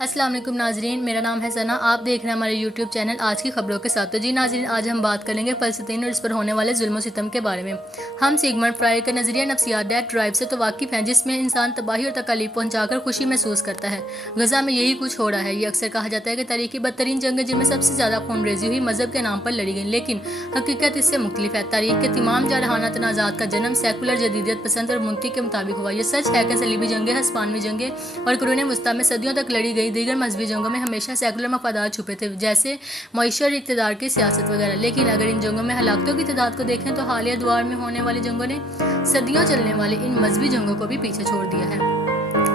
السلام علیکم ناظرین، میرا نام ہے ثنا۔ آپ دیکھ رہے ہیں ہمارے یوٹیوب چینل آج کی خبروں کے ساتھ۔ تو جی ناظرین، آج ہم بات کریں گے فلسطین اور اس پر ہونے والے ظلم و ستم کے بارے میں۔ ہم سیگمنڈ فرائی کا نظریہ نفسیات ڈیتھ ڈرائیو سے تو واقف ہیں، جس میں انسان تباہی اور تکالیف پہنچا کر خوشی محسوس کرتا ہے۔ غزہ میں یہی کچھ ہو رہا ہے۔ یہ اکثر کہا جاتا ہے کہ تاریخ کی بدترین جنگیں جن میں سب سے زیادہ خون ریزی ہوئی مذہب کے نام پر لڑی گئیں، لیکن حقیقت اس سے مختلف ہے۔ تاریخ کے تمام جارحانہ تنازعات کا جنم سیکولر جدیدیت پسند اور منطق کے مطابق ہوا۔ یہ سچ ہے کہ صلیبی جنگیں، ہسپانوی جنگیں اور قرون وسطیٰ میں صدیوں تک لڑی گئی دیگر مذہبی جنگوں میں ہمیشہ سیکولر مفادات چھپے تھے، جیسے معیشت اور اقتدار کی سیاست وغیرہ۔ لیکن اگر ان جنگوں میں ہلاکتوں کی تعداد کو دیکھیں تو حالیہ ادوار میں ہونے والی جنگوں نے صدیوں چلنے والے ان مذہبی جنگوں کو بھی پیچھے چھوڑ دیا ہے۔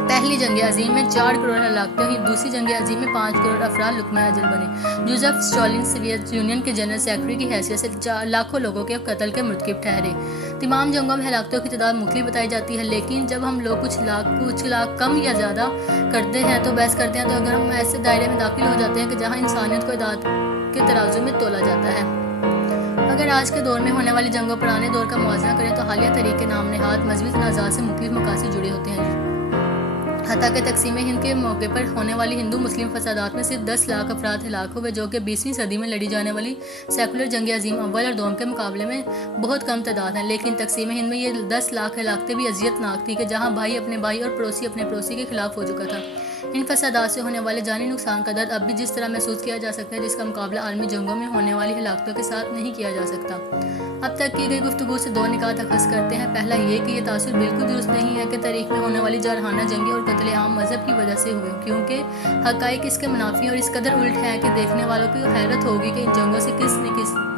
پہلی جنگ عظیم میں 4 کروڑ ہلاکتیں ہوئیں، دوسری جنگ عظیم میں 5 کروڑ افراد لقمہ اجل بنے۔ جوزف اسٹالن سوویت یونین کے جنرل سیکرٹری کی حیثیت سے لاکھوں لوگوں کے قتل کے مرتکب ٹھہرے۔ تمام جنگوں میں ہلاکتوں کی تعداد مختلف بتائی جاتی ہے، لیکن جب ہم لوگ کچھ لاکھ کم یا زیادہ کرتے ہیں تو بحث کرتے ہیں، تو اگر ہم ایسے دائرے میں داخل ہو جاتے ہیں کہ جہاں انسانیت کو اعداد کے ترازو میں تولا جاتا ہے۔ اگر آج کے دور میں ہونے والی جنگوں پرانے دور کا موازنہ کریں تو حالیہ تاریخ کے نام نہاد مذہبی تنازعات سے مختلف مقاصد جڑے ہوتے ہیں۔ حتیٰ کہ تقسیم ہند کے موقع پر ہونے والی ہندو مسلم فسادات میں صرف 10 لاکھ افراد ہلاک ہوئے، جو کہ 20ویں صدی میں لڑی جانے والی سیکولر جنگ عظیم اول اور دوم کے مقابلے میں بہت کم تعداد ہے۔ لیکن تقسیم ہند میں یہ 10 لاکھ ہلاکتیں بھی اذیت ناک تھی کہ جہاں بھائی اپنے بھائی اور پڑوسی اپنے پڑوسی کے خلاف ہو چکا تھا۔ ان فسادات سے ہونے والے جانی نقصان کا درد اب بھی جس طرح محسوس کیا جا سکتا ہے، جس کا مقابلہ عالمی جنگوں میں ہونے والی ہلاکتوں کے ساتھ نہیں کیا جا سکتا۔ اب تک کی گئی گفتگو سے 2 نکات اخذ کرتے ہیں۔ پہلا یہ کہ یہ تاثر بالکل درست نہیں ہے کہ تاریخ میں ہونے والی جارحانہ جنگیں اور قتل عام مذہب کی وجہ سے ہوئے، کیونکہ حقائق اس کے منافی اور اس قدر الٹ ہیں کہ دیکھنے والوں کو حیرت ہوگی کہ ان جنگوں سے کس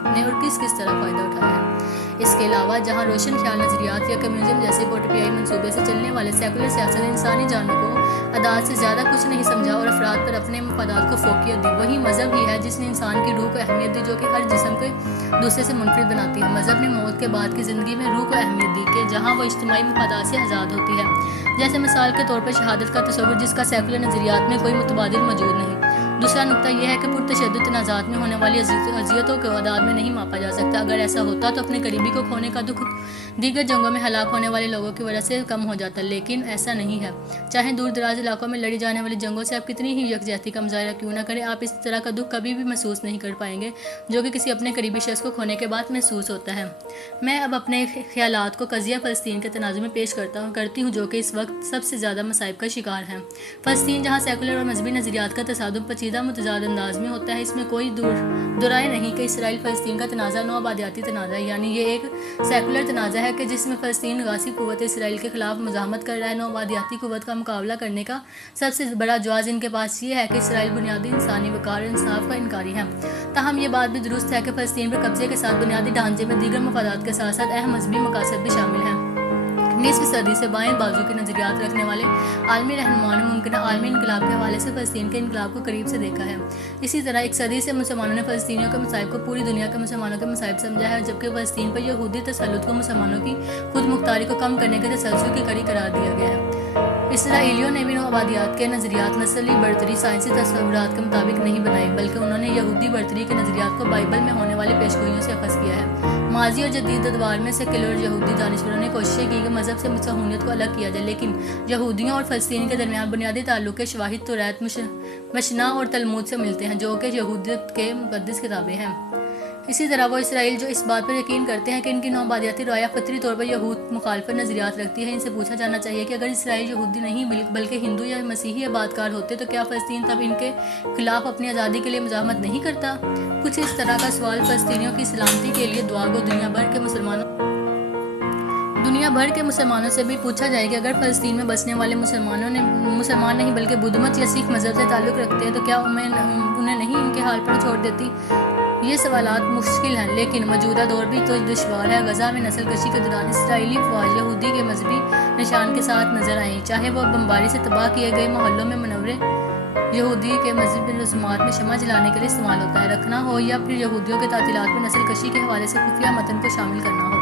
نے اور کس طرح فائدہ اٹھایا ہے۔ اس کے علاوہ جہاں روشن خیال نظریات یا کمیونزم جیسے پوٹوپیائی منصوبے سے چلنے والے سیکولر سیاست نے انسانی جانوں کو اعداد سے زیادہ کچھ نہیں سمجھا اور افراد پر اپنے مفادات کو فوقیت دی، وہی مذہب ہی ہے جس نے انسان کی روح کو اہمیت دی، جو کہ ہر جسم کو دوسرے سے منفرد بناتی ہے۔ مذہب نے موت کے بعد کی زندگی میں روح کو اہمیت دی کہ جہاں وہ اجتماعی مفادات سے آزاد ہوتی ہے، جیسے مثال کے طور پر شہادت کا تصور، جس کا سیکولر نظریات میں کوئی متبادل موجود نہیں۔ دوسرا نقطہ یہ ہے کہ پرتشدد تنازعات میں ہونے والی اذیتوں کو اعداد میں نہیں ماپا جا سکتا۔ اگر ایسا ہوتا تو اپنے قریبی کو کھونے کا دکھ دیگر جنگوں میں ہلاک ہونے والے لوگوں کی وجہ سے کم ہو جاتا، لیکن ایسا نہیں ہے۔ چاہے دور دراز علاقوں میں لڑی جانے والی جنگوں سے آپ کتنی ہی یکجہتی کا مظاہرہ کیوں نہ کریں، آپ اس طرح کا دکھ کبھی بھی محسوس نہیں کر پائیں گے جو کہ کسی اپنے قریبی شخص کو کھونے کے بعد محسوس ہوتا ہے۔ میں اب اپنے خیالات کو قضیہ فلسطین کے تناظر میں پیش کرتی ہوں، جو کہ اس وقت سب سے زیادہ مصائب کا شکار ہے۔ فلسطین جہاں سیکولر اور مذہبی نظریات کا تصادم پیچیدہ متضاد انداز میں ہوتا ہے، اس میں کوئی دو رائے نہیں کہ اسرائیل فلسطین کا تنازع نو آبادیاتی تنازع ہے، یعنی یہ ایک سیکولر تنازع ہے کہ جس میں فلسطین غاصب قوت اسرائیل کے خلاف مزاحمت کر رہا ہے۔ نو آبادیاتی قوت کا مقابلہ کرنے کا سب سے بڑا جواز ان کے پاس یہ ہے کہ اسرائیل بنیادی انسانی وقار اور انصاف کا انکاری ہے۔ تاہم یہ بات بھی درست ہے کہ فلسطین پر قبضے کے ساتھ بنیادی ڈھانچے میں دیگر مفادات کے ساتھ ساتھ اہم مذہبی مقاصد بھی شامل ہیں۔ 19ویں صدی سے بائیں بازو کے نظریات رکھنے والے عالمی رہنماؤں نے ممکنہ عالمی انقلاب کے حوالے سے فلسطین کے انقلاب کو قریب سے دیکھا ہے۔ اسی طرح ایک صدی سے مسلمانوں نے فلسطینیوں کے مصائب کو پوری دنیا کے مسلمانوں کے مصائب سمجھا ہے، جبکہ فلسطین پر یہودی تسلط کو مسلمانوں کی خود مختاری کو کم کرنے کے تسلسل کی کڑی قرار دیا گیا ہے۔ اسرائیلیوں نے بھی نو آبادیات کے نظریات نسلی برتری سائنسی تصورات کے مطابق نہیں بنائے، بلکہ انہوں نے یہودی برتری کے نظریات کو بائبل میں ہونے والی پیشگوئیوں سے اخذ کیا ہے۔ ماضی اور جدید ادوار میں سیکولر یہودی دانشوروں نے کوششیں کی کہ مذہب سے صہیونیت کو الگ کیا جائے، لیکن یہودیوں اور فلسطین کے درمیان بنیادی تعلق کے شواہد توریت، مشنا اور تلمود سے ملتے ہیں، جو کہ یہودیت کے مقدس کتابیں ہیں۔ اسی طرح وہ اسرائیل جو اس بات پر یقین کرتے ہیں کہ ان کی نو آبادیاتی روایہ فطری طور پر یہود مخالف نظریات رکھتی ہے، ان سے پوچھا جانا چاہیے کہ اگر اسرائیل یہودی نہیں بلکہ ہندو یا مسیحی آبادکار ہوتے تو کیا فلسطین تب ان کے خلاف اپنی آزادی کے لیے مزاحمت نہیں کرتا؟ کچھ اس طرح کا سوال فلسطینیوں کی سلامتی کے لیے دعا گو دنیا بھر کے مسلمانوں سے بھی پوچھا جائے کہ اگر فلسطین میں بسنے والے مسلمان نہیں بلکہ بدھ مت یا سکھ مذہب سے تعلق رکھتے ہیں تو کیا انہیں نہیں ان کے حال پر چھوڑ دیتی؟ یہ سوالات مشکل ہیں، لیکن موجودہ دور بھی تو دشوار ہے۔ غزہ میں نسل کشی کے دوران اسرائیلی افواج یہودی کے مذہبی نشان کے ساتھ نظر آئیں، چاہے وہ بمباری سے تباہ کیے گئے محلوں میں منورے یہودی کے مذہبی رسومات میں شمع جلانے کے لیے استعمال ہوتا ہے، رکھنا ہو یا پھر یہودیوں کے تعطیلات میں نسل کشی کے حوالے سے خفیہ متن کو شامل کرنا ہو۔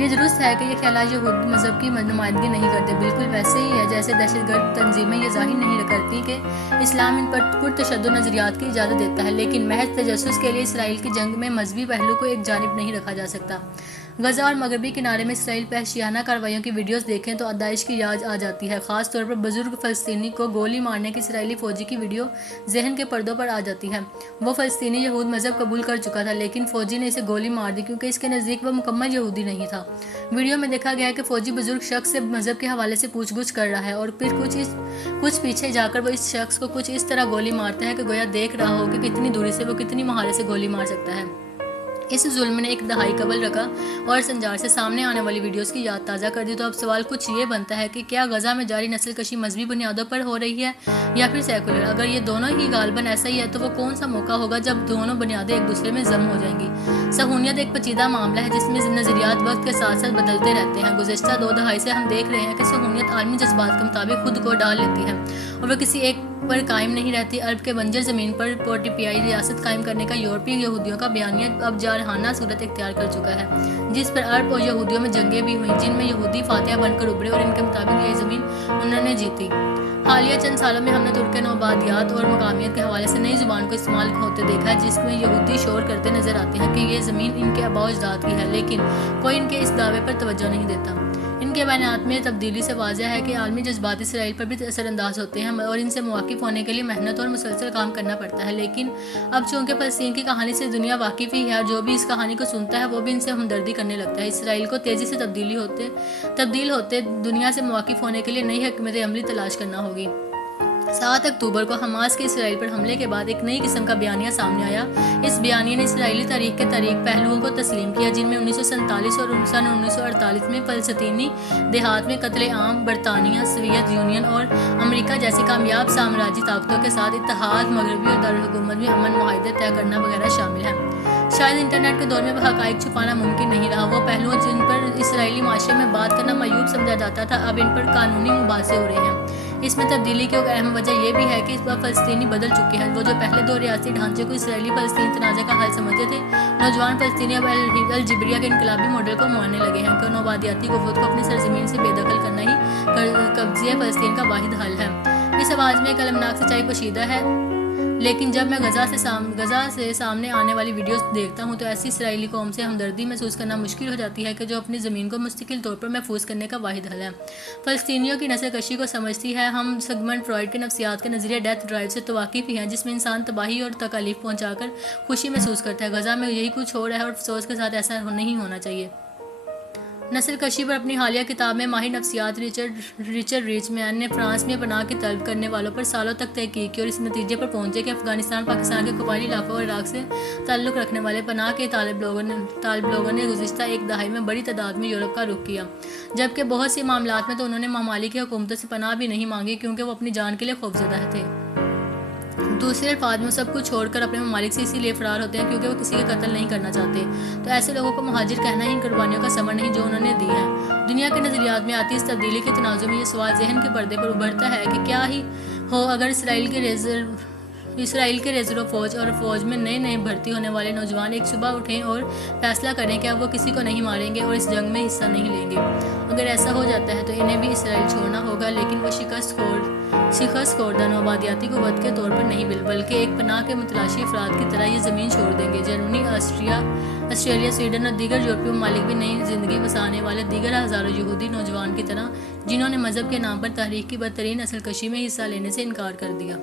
یہ درست ہے کہ یہ خیالات یہودی مذہب کی نمائندگی نہیں کرتے، بالکل ویسے ہی ہے جیسے دہشت گرد تنظیمیں یہ ظاہر نہیں کرتی کہ اسلام ان پر پرتشدد نظریات کی اجازت دیتا ہے، لیکن محض تجسس کے لیے اسرائیل کی جنگ میں مذہبی پہلو کو ایک جانب نہیں رکھا جا سکتا۔ غزہ اور مغربی کنارے میں اسرائیل پہ وحشیانہ کارروائیوں کی ویڈیوز دیکھیں تو داعش کی یاد آ جاتی ہے، خاص طور پر بزرگ فلسطینی کو گولی مارنے کی اسرائیلی فوجی کی ویڈیو ذہن کے پردوں پر آ جاتی ہے۔ وہ فلسطینی یہود مذہب قبول کر چکا تھا، لیکن فوجی نے اسے گولی مار دی کیونکہ اس کے نزدیک وہ مکمل یہودی نہیں تھا۔ ویڈیو میں دیکھا گیا ہے کہ فوجی بزرگ شخص سے مذہب کے حوالے سے پوچھ گچھ کر رہا ہے اور پھر کچھ پیچھے جا کر وہ اس شخص کو کچھ اس طرح گولی مارتا ہے کہ گویا دیکھ رہا ہو کہ کتنی دوری سے وہ کتنی مہارت سے گولی مار سکتا ہے۔ اس ظلم نے ایک دہائی قبل رکھا اور سنجار سے سامنے آنے والی ویڈیوز کی یاد تازہ کر دی۔ تو اب سوال کچھ یہ بنتا ہے کہ کیا غزہ میں جاری نسل کشی مذہبی بنیادوں پر ہو رہی ہے یا پھر سیکولر؟ اگر یہ دونوں ہی غالباً ایسا ہی ہے تو وہ کون سا موقع ہوگا جب دونوں بنیادیں ایک دوسرے میں ضم ہو جائیں گی؟ صہیونیت ایک پیچیدہ معاملہ ہے جس میں نظریات وقت کے ساتھ ساتھ بدلتے رہتے ہیں۔ گزشتہ 2 دہائی سے ہم دیکھ رہے ہیں کہ صہیونیت عالمی جذبات کے مطابق خود کو ڈال لیتی ہے اور وہ کسی ایک پر قائم نہیں رہتی۔ عرب کے بنجر زمین پر پورٹیپیائی ریاست قائم کرنے کا یورپی یہودیوں کا بیانیہ اب جارحانہ صورت اختیار کر چکا ہے، جس پر عرب اور یہودیوں میں جنگیں بھی ہوئیں جن میں یہودی فاتح بن کر ابھرے اور ان کے مطابق یہ زمین انہوں نے جیتی۔ حالیہ چند سالوں میں ہم نے ترک نوآبادیات اور مقامیت کے حوالے سے نئی زبان کو استعمال ہوتے دیکھا ہے جس میں یہودی شور کرتے نظر آتے ہیں کہ یہ زمین ان کے آباء و اجداد کی ہے، لیکن کوئی ان کے اس دعوے پر توجہ نہیں دیتا۔ ان کے بیانات میں تبدیلی سے واضح ہے کہ عالمی جذبات اسرائیل پر بھی اثر انداز ہوتے ہیں اور ان سے مواقف ہونے کے لیے محنت اور مسلسل کام کرنا پڑتا ہے، لیکن اب چونکہ فلسطین کی کہانی سے دنیا واقف ہی ہے اور جو بھی اس کہانی کو سنتا ہے وہ بھی ان سے ہمدردی کرنے لگتا ہے۔ اسرائیل کو تیزی سے تبدیل ہوتے دنیا سے مواقف ہونے کے لیے نئی حکمت عملی تلاش کرنا ہوگی۔ 7 اکتوبر کو حماس کے اسرائیل پر حملے کے بعد ایک نئی قسم کا بیانیہ سامنے آیا۔ اس بیانیے نے اسرائیلی تاریخ کے پہلوؤں کو تسلیم کیا جن میں 1947 اور 1948 میں فلسطینی دیہات میں قتل عام، برطانیہ، سوویت یونین اور امریکہ جیسی کامیاب سامراجی طاقتوں کے ساتھ اتحاد، مغربی اور دارالحکومت میں امن معاہدے طے کرنا وغیرہ شامل ہیں۔ شاید انٹرنیٹ کے دور میں وہ حقائق چھپانا ممکن نہیں رہا۔ وہ پہلو جن پر اسرائیلی معاشرے میں بات کرنا معیوب سمجھا جاتا تھا اب ان پر قانونی مباحثے ہو رہے ہیں۔ اس میں تبدیلی کی ایک اہم وجہ یہ بھی ہے کہ اس بار فلسطینی بدل چکے ہیں۔ وہ جو پہلے 2 ریاستی ڈھانچے کو اسرائیلی فلسطین تنازع کا حل سمجھتے تھے، نوجوان فلسطینی اب الجبریہ کے انقلابی ماڈل کو ماننے لگے ہیں کہ نوآبادیاتی قوت کو اپنی سرزمین سے بے دخل کرنا ہی قبضۂ فلسطین کا واحد حل ہے۔ اس آواز میں ایک المناک سچائی پوشیدہ ہے، لیکن جب میں غزہ سے سامنے آنے والی ویڈیوز دیکھتا ہوں تو ایسی اسرائیلی قوم سے ہمدردی محسوس کرنا مشکل ہو جاتی ہے کہ جو اپنی زمین کو مستقل طور پر محفوظ کرنے کا واحد حل ہے۔ فلسطینیوں کی نسل کشی کو سمجھتی ہے۔ ہم سگمنڈ فرائڈ کے نفسیات کے نظریہ ڈیتھ ڈرائیو سے تو واقف ہی ہیں جس میں انسان تباہی اور تکالیف پہنچا کر خوشی محسوس کرتا ہے۔ غزہ میں یہی کچھ ہو رہا ہے اور افسوس کے ساتھ ایسا نہیں ہونا چاہیے۔ نسل کشی پر اپنی حالیہ کتاب میں ماہر نفسیات رچرڈ ریچ مین نے فرانس میں پناہ کی طلب کرنے والوں پر سالوں تک تحقیق کی اور اس نتیجے پر پہنچے کہ افغانستان، پاکستان کے قبائلی علاقوں اور عراق سے تعلق رکھنے والے پناہ کے طالب لوگوں نے گزشتہ 1 دہائی میں بڑی تعداد میں یورپ کا رخ کیا، جبکہ بہت سے معاملات میں تو انہوں نے ممالک کی حکومتوں سے پناہ بھی نہیں مانگی کیونکہ وہ اپنی جان کے لیے خوفزدہ تھے۔ دوسرے الفاظ میں سب کچھ چھوڑ کر اپنے ممالک سے اسی لیے فرار ہوتے ہیں کیونکہ وہ کسی کا قتل نہیں کرنا چاہتے۔ تو ایسے لوگوں کو مہاجر کہنا ہی ان قربانیوں کا ثمر نہیں جو انہوں نے دی ہے۔ دنیا کے نظریات میں آتی اس تبدیلی کے تناظر میں یہ سوال ذہن کے پردے پر ابھرتا ہے کہ کیا ہی ہو اگر اسرائیل کے ریزرو فوج اور فوج میں نئے بھرتی ہونے والے نوجوان ایک صبح اٹھیں اور فیصلہ کریں کہ اب وہ کسی کو نہیں ماریں گے اور اس جنگ میں حصہ نہیں لیں گے۔ اگر ایسا ہو جاتا ہے تو انہیں بھی اسرائیل چھوڑنا ہوگا، لیکن وہ شکست خوردہ نوآبادیاتی قوت کے طور پر نہیں بلکہ ایک پناہ کے متلاشی افراد کی طرح یہ زمین چھوڑ دیں گے۔ جرمنی، آسٹریلیا، سویڈن اور دیگر یورپی ممالک بھی نئی زندگی بسانے والے دیگر ہزاروں یہودی نوجوان کی طرح جنہوں نے مذہب کے نام پر تاریخ کی بدترین نسل کشی میں حصہ لینے سے انکار کر دیا۔